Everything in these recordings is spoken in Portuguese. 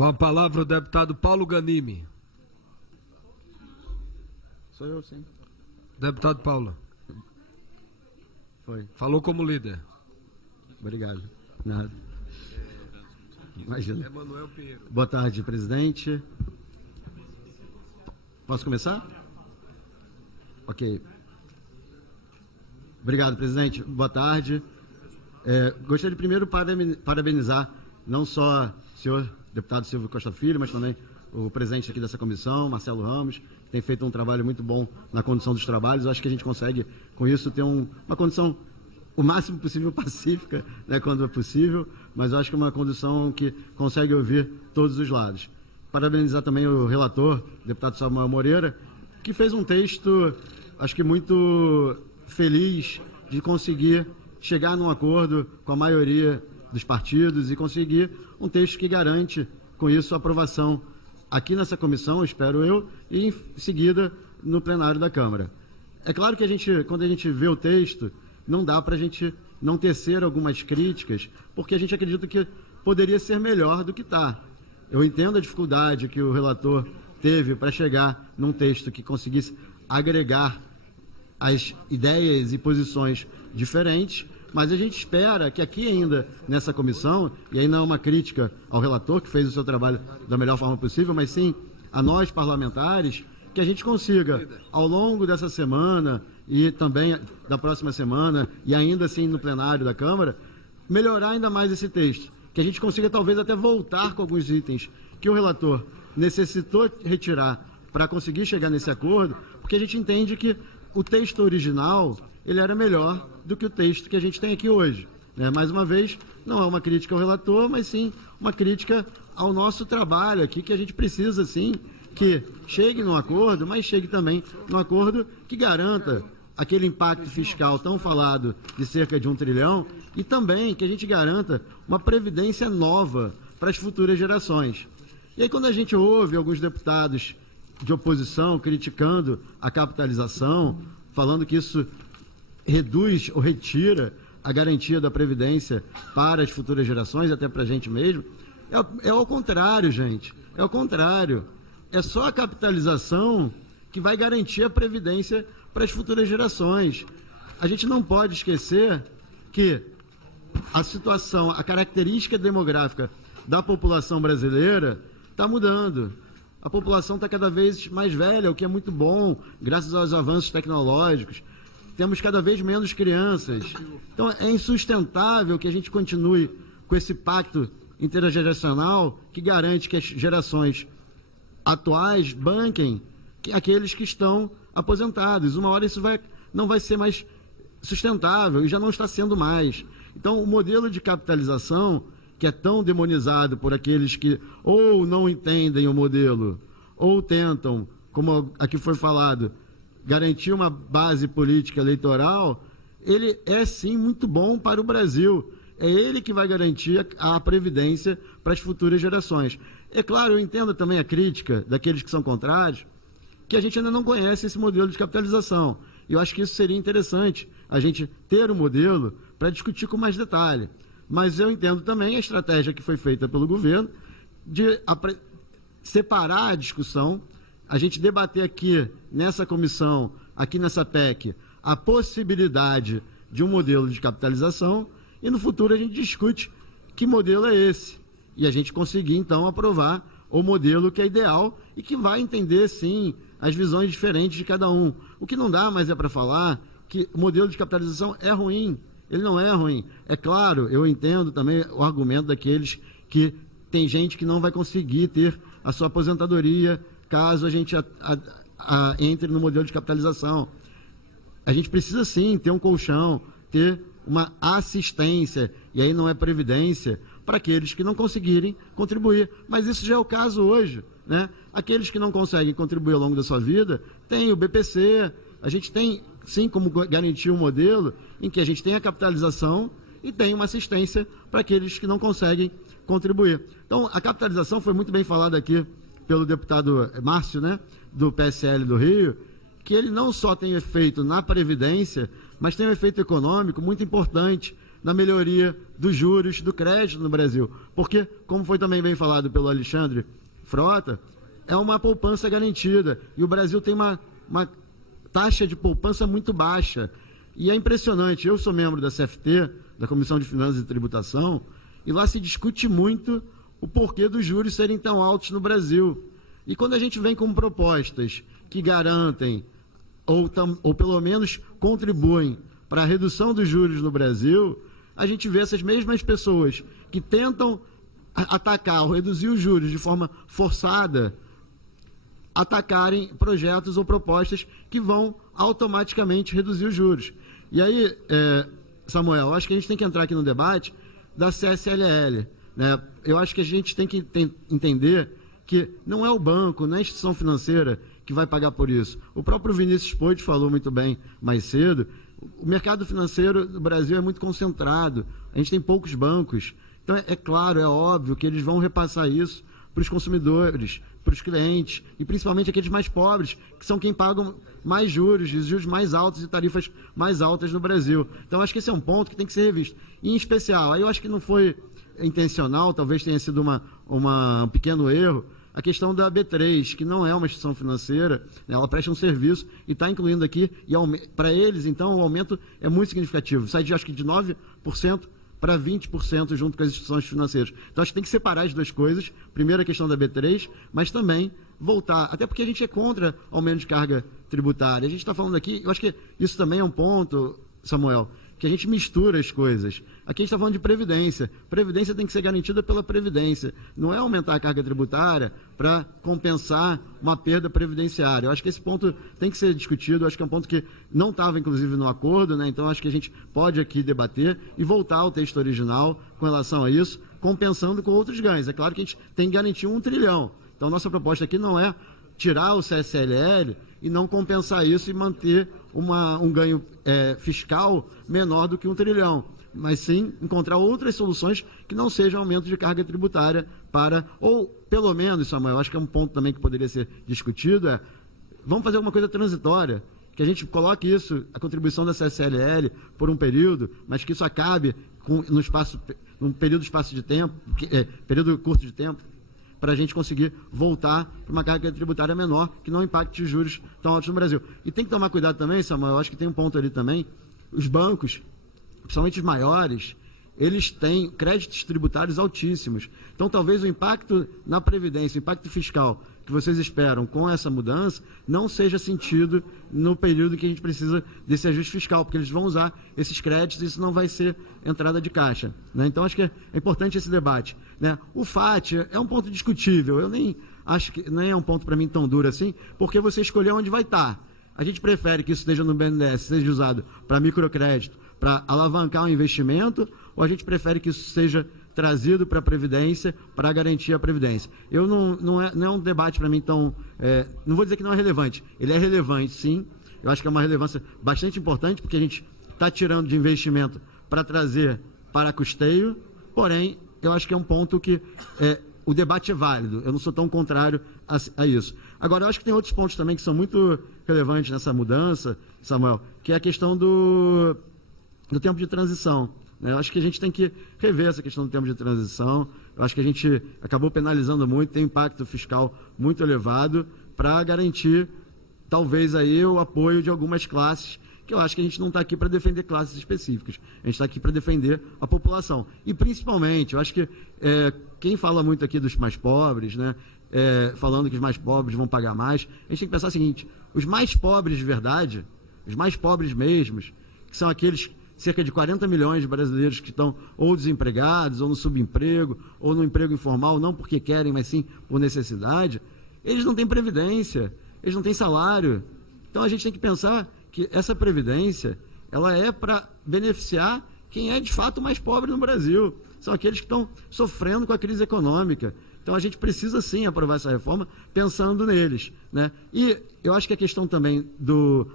Com a palavra o deputado Paulo Ganimi. Sou eu, sim. Deputado Paulo. Foi. Falou como líder. Obrigado. Nada. Imagina. Emanuel Pinheiro. Boa tarde, presidente. Posso começar? Ok. Obrigado, presidente. Boa tarde. Gostaria de primeiro parabenizar não só o senhor deputado Silvio Costa Filho, mas também o presidente aqui dessa comissão, Marcelo Ramos, que tem feito um trabalho muito bom na condução dos trabalhos. Eu acho que a gente consegue, com isso, ter uma condução o máximo possível pacífica, né, quando é possível, mas eu acho que é uma condução que consegue ouvir todos os lados. Parabenizar também o relator, deputado Samuel Moreira, que fez um texto, acho que muito feliz de conseguir chegar num acordo com a maioria dos partidos e conseguir um texto que garante, com isso, a aprovação aqui nessa comissão, espero eu, e em seguida no plenário da Câmara. É claro que quando a gente vê o texto, não dá para a gente não tecer algumas críticas, porque a gente acredita que poderia ser melhor do que está. Eu entendo a dificuldade que o relator teve para chegar num texto que conseguisse agregar as ideias e posições diferentes, mas a gente espera que aqui ainda, nessa comissão, e aí não é uma crítica ao relator, que fez o seu trabalho da melhor forma possível, mas sim a nós parlamentares, que a gente consiga, ao longo dessa semana e também da próxima semana, e ainda assim no plenário da Câmara, melhorar ainda mais esse texto. Que a gente consiga talvez até voltar com alguns itens que o relator necessitou retirar para conseguir chegar nesse acordo, porque a gente entende que o texto original ele era melhor do que o texto que a gente tem aqui hoje. Mais uma vez, não é uma crítica ao relator, mas sim uma crítica ao nosso trabalho aqui, que a gente precisa, sim, que chegue num acordo, mas chegue também num acordo que garanta aquele impacto fiscal tão falado de cerca de 1 trilhão e também que a gente garanta uma previdência nova para as futuras gerações. E aí quando a gente ouve alguns deputados de oposição criticando a capitalização, falando que isso reduz ou retira a garantia da previdência para as futuras gerações, até para a gente mesmo, é ao contrário, gente. É ao contrário. É só a capitalização que vai garantir a previdência para as futuras gerações. A gente não pode esquecer que a situação, a característica demográfica da população brasileira está mudando. A população está cada vez mais velha, o que é muito bom, graças aos avanços tecnológicos. Temos cada vez menos crianças. Então, é insustentável que a gente continue com esse pacto intergeracional que garante que as gerações atuais banquem aqueles que estão aposentados. Uma hora isso não vai ser mais sustentável e já não está sendo mais. Então, o modelo de capitalização, que é tão demonizado por aqueles que ou não entendem o modelo, ou tentam, como aqui foi falado, garantir uma base política eleitoral, ele é sim muito bom para o Brasil. É ele que vai garantir a previdência para as futuras gerações. É claro, eu entendo também a crítica daqueles que são contrários, que a gente ainda não conhece esse modelo de capitalização. E eu acho que isso seria interessante, a gente ter um modelo para discutir com mais detalhe. Mas eu entendo também a estratégia que foi feita pelo governo de separar a discussão, a gente debater aqui nessa comissão, aqui nessa PEC, a possibilidade de um modelo de capitalização e no futuro a gente discute que modelo é esse. E a gente conseguir, então, aprovar o modelo que é ideal e que vai entender, sim, as visões diferentes de cada um. O que não dá mais é para falar que o modelo de capitalização é ruim. Ele não é ruim. É claro, eu entendo também o argumento daqueles que tem gente que não vai conseguir ter a sua aposentadoria caso a gente entre no modelo de capitalização. A gente precisa, sim, ter um colchão, ter uma assistência, e aí não é previdência, para aqueles que não conseguirem contribuir. Mas isso já é o caso hoje, né? Aqueles que não conseguem contribuir ao longo da sua vida, tem o BPC, a gente tem, sim, como garantir um modelo em que a gente tem a capitalização e tem uma assistência para aqueles que não conseguem contribuir. Então, a capitalização foi muito bem falada aqui pelo deputado Márcio, né, do PSL do Rio, que ele não só tem efeito na Previdência, mas tem um efeito econômico muito importante. na melhoria dos juros do crédito no Brasil. Porque, como foi também bem falado pelo Alexandre Frota, é uma poupança garantida. E o Brasil tem uma taxa de poupança muito baixa. E é impressionante. Eu sou membro da CFT, da Comissão de Finanças e Tributação, e lá se discute muito o porquê dos juros serem tão altos no Brasil. E quando a gente vem com propostas que garantem, ou pelo menos contribuem para a redução dos juros no Brasil, a gente vê essas mesmas pessoas que tentam atacar ou reduzir os juros de forma forçada, atacarem projetos ou propostas que vão automaticamente reduzir os juros. E aí, Samuel, eu acho que a gente tem que entrar aqui no debate da CSLL, né? Eu acho que a gente tem que entender que não é o banco, não é a instituição financeira que vai pagar por isso. O próprio Vinícius Poit falou muito bem mais cedo, o mercado financeiro do Brasil é muito concentrado, a gente tem poucos bancos, então é claro, é óbvio que eles vão repassar isso para os consumidores, para os clientes, e principalmente aqueles mais pobres, que são quem pagam mais juros mais altos e tarifas mais altas no Brasil. Então, acho que esse é um ponto que tem que ser revisto. E, em especial, aí eu acho que não foi intencional, talvez tenha sido um pequeno erro, a questão da B3, que não é uma instituição financeira, ela presta um serviço e está incluindo aqui, e para eles, então, o aumento é muito significativo. Sai de, acho que de 9% para 20% junto com as instituições financeiras. Então, acho que tem que separar as duas coisas. Primeiro, a questão da B3, mas também voltar, até porque a gente é contra aumento de carga tributária. A gente está falando aqui, eu acho que isso também é um ponto, Samuel, que a gente mistura as coisas. Aqui a gente está falando de previdência. Previdência tem que ser garantida pela Previdência. Não é aumentar a carga tributária para compensar uma perda previdenciária. Eu acho que esse ponto tem que ser discutido. Eu acho que é um ponto que não estava, inclusive, no acordo, né? Então, acho que a gente pode aqui debater e voltar ao texto original com relação a isso, compensando com outros ganhos. É claro que a gente tem que garantir 1 trilhão. Então, nossa proposta aqui não é tirar o CSLL e não compensar isso e manter um ganho fiscal menor do que 1 trilhão, mas sim encontrar outras soluções que não sejam aumento de carga tributária ou pelo menos, Samuel, acho que é um ponto também que poderia ser discutido, vamos fazer alguma coisa transitória, que a gente coloque isso, a contribuição da CSLL por um período, mas que isso acabe num período período curto de tempo, para a gente conseguir voltar para uma carga tributária menor, que não impacte os juros tão altos no Brasil. E tem que tomar cuidado também, Samuel, eu acho que tem um ponto ali também, os bancos, principalmente os maiores, eles têm créditos tributários altíssimos. Então, talvez o impacto na Previdência, o impacto fiscal que vocês esperam com essa mudança, não seja sentido no período que a gente precisa desse ajuste fiscal, porque eles vão usar esses créditos e isso não vai ser entrada de caixa, né? Então, acho que é importante esse debate, né? O FAT é um ponto discutível, eu nem acho que nem é um ponto para mim tão duro assim, porque você escolheu onde vai estar. A gente prefere que isso esteja no BNDES, seja usado para microcrédito, para alavancar o investimento, ou a gente prefere que isso seja trazido para a Previdência, para garantir a Previdência? Não é um debate para mim tão... não vou dizer que não é relevante. Ele é relevante, sim. Eu acho que é uma relevância bastante importante, porque a gente está tirando de investimento para trazer para custeio, porém, eu acho que é um ponto que o debate é válido. Eu não sou tão contrário a isso. Agora, eu acho que tem outros pontos também que são muito relevantes nessa mudança, Samuel, que é a questão do tempo de transição. Eu acho que a gente tem que rever essa questão do tempo de transição. Eu acho que a gente acabou penalizando muito, tem um impacto fiscal muito elevado para garantir, talvez, aí o apoio de algumas classes, que eu acho que a gente não está aqui para defender classes específicas. A gente está aqui para defender a população. E, principalmente, eu acho que quem fala muito aqui dos mais pobres, né, falando que os mais pobres vão pagar mais, a gente tem que pensar o seguinte, os mais pobres de verdade, os mais pobres mesmos, que são aqueles cerca de 40 milhões de brasileiros que estão ou desempregados, ou no subemprego, ou no emprego informal, não porque querem, mas sim por necessidade, eles não têm previdência, eles não têm salário. Então, a gente tem que pensar que essa previdência, ela é para beneficiar quem é, de fato, mais pobre no Brasil. São aqueles que estão sofrendo com a crise econômica. Então, a gente precisa, sim, aprovar essa reforma pensando neles, né? E eu acho que a questão também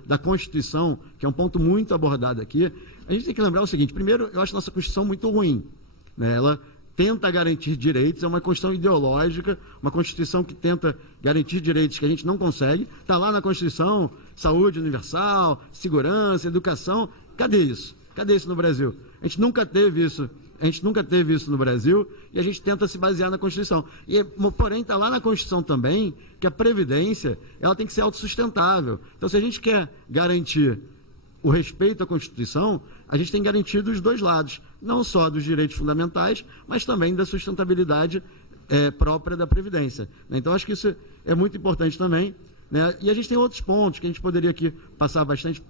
da Constituição, que é um ponto muito abordado aqui, a gente tem que lembrar o seguinte, primeiro, eu acho a nossa Constituição muito ruim, né? Ela tenta garantir direitos, é uma Constituição ideológica, uma Constituição que tenta garantir direitos que a gente não consegue. Está lá na Constituição, saúde universal, segurança, educação, cadê isso? Cadê isso no Brasil? A gente nunca teve isso. A gente nunca teve isso no Brasil e a gente tenta se basear na Constituição. Porém, está lá na Constituição também que a Previdência ela tem que ser autossustentável. Então, se a gente quer garantir o respeito à Constituição, a gente tem que garantir dos dois lados, não só dos direitos fundamentais, mas também da sustentabilidade própria da Previdência. Então, acho que isso é muito importante também. Né? E a gente tem outros pontos que a gente poderia aqui passar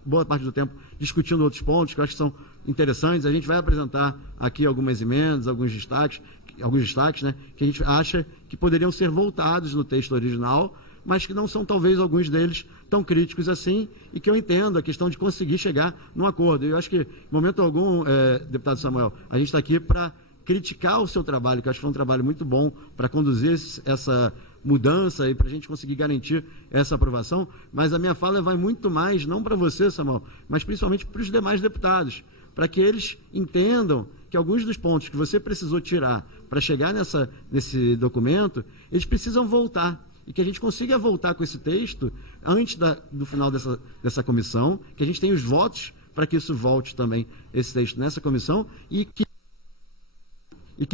boa parte do tempo discutindo outros pontos que eu acho que são interessantes. A gente vai apresentar aqui algumas emendas, alguns destaques, né, que a gente acha que poderiam ser voltados no texto original, mas que não são talvez alguns deles tão críticos assim, e que eu entendo a questão de conseguir chegar num acordo. Eu acho que, em momento algum, deputado Samuel, a gente está aqui para criticar o seu trabalho, que eu acho que foi um trabalho muito bom para conduzir essa mudança e para a gente conseguir garantir essa aprovação, mas a minha fala vai muito mais, não para você, Samuel, mas principalmente para os demais deputados, para que eles entendam que alguns dos pontos que você precisou tirar para chegar nesse documento, eles precisam voltar, e que a gente consiga voltar com esse texto antes do final dessa comissão, que a gente tenha os votos para que isso volte também, esse texto nessa comissão, e que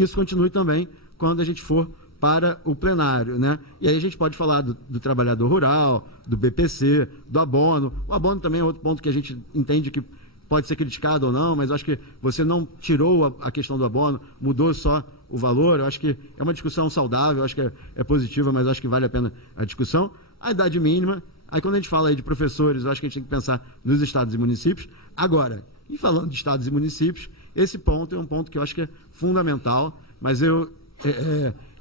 isso continue também quando a gente for para o plenário, né? E aí a gente pode falar do trabalhador rural, do BPC, do abono. O abono também é outro ponto que a gente entende que pode ser criticado ou não, mas eu acho que você não tirou a questão do abono, mudou só o valor. Eu acho que é uma discussão saudável, eu acho que é positiva, mas eu acho que vale a pena a discussão. A idade mínima, aí quando a gente fala aí de professores, eu acho que a gente tem que pensar nos estados e municípios. Agora, e falando de estados e municípios, esse ponto é um ponto que eu acho que é fundamental, mas eu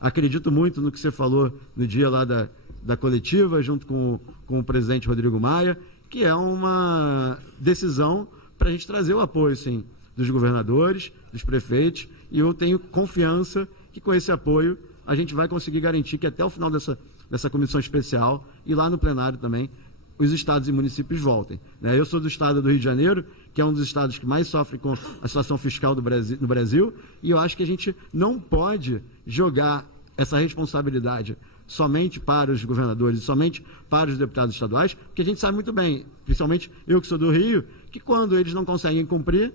acredito muito no que você falou no dia lá da coletiva, junto com o presidente Rodrigo Maia, que é uma decisão para a gente trazer o apoio, sim, dos governadores, dos prefeitos, e eu tenho confiança que com esse apoio a gente vai conseguir garantir que até o final dessa comissão especial e lá no plenário também, os estados e municípios voltem. Né? Eu sou do estado do Rio de Janeiro, que é um dos estados que mais sofre com a situação fiscal no Brasil, e eu acho que a gente não pode jogar essa responsabilidade somente para os governadores e somente para os deputados estaduais, porque a gente sabe muito bem, principalmente eu que sou do Rio, que quando eles não conseguem cumprir,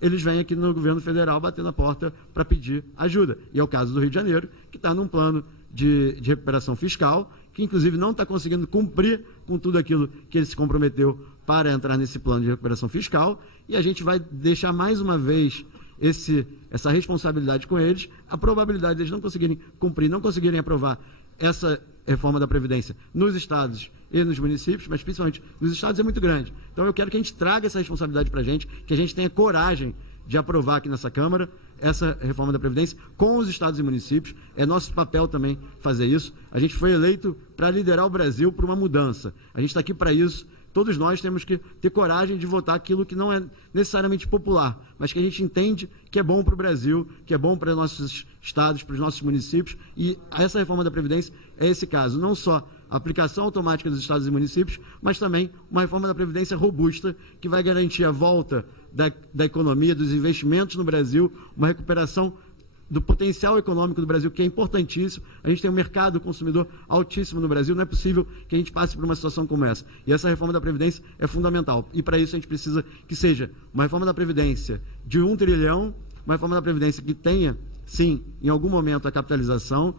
eles vêm aqui no governo federal bater na porta para pedir ajuda. E é o caso do Rio de Janeiro, que está num plano de recuperação fiscal, que inclusive não está conseguindo cumprir com tudo aquilo que ele se comprometeu para entrar nesse plano de recuperação fiscal, e a gente vai deixar mais uma vez essa responsabilidade com eles. A probabilidade de eles não conseguirem cumprir, não conseguirem aprovar essa reforma da Previdência nos estados e nos municípios, mas principalmente nos estados, é muito grande. Então eu quero que a gente traga essa responsabilidade para a gente, que a gente tenha coragem de aprovar aqui nessa Câmara essa reforma da Previdência com os estados e municípios. É nosso papel também fazer isso. A gente foi eleito para liderar o Brasil para uma mudança. A gente está aqui para isso. Todos nós temos que ter coragem de votar aquilo que não é necessariamente popular, mas que a gente entende que é bom para o Brasil, que é bom para os nossos estados, para os nossos municípios, e essa reforma da Previdência é esse caso. Não só a aplicação automática dos estados e municípios, mas também uma reforma da Previdência robusta, que vai garantir a volta da economia, dos investimentos no Brasil, uma recuperação do potencial econômico do Brasil, que é importantíssimo. A gente tem um mercado consumidor altíssimo no Brasil, não é possível que a gente passe por uma situação como essa. E essa reforma da Previdência é fundamental. E para isso a gente precisa que seja uma reforma da Previdência de 1 trilhão, uma reforma da Previdência que tenha, sim, em algum momento a capitalização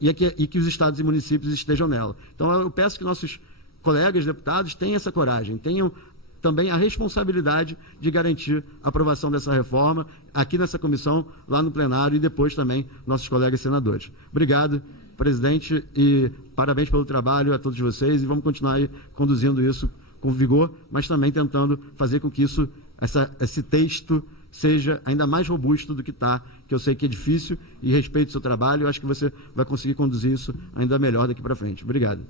e que os estados e municípios estejam nela. Então eu peço que nossos colegas deputados tenham essa coragem, tenham também a responsabilidade de garantir a aprovação dessa reforma aqui nessa comissão, lá no plenário, e depois também nossos colegas senadores. Obrigado, presidente, e parabéns pelo trabalho a todos vocês, e vamos continuar aí conduzindo isso com vigor, mas também tentando fazer com que esse texto seja ainda mais robusto do que está, que eu sei que é difícil, e respeito o seu trabalho, eu acho que você vai conseguir conduzir isso ainda melhor daqui para frente. Obrigado.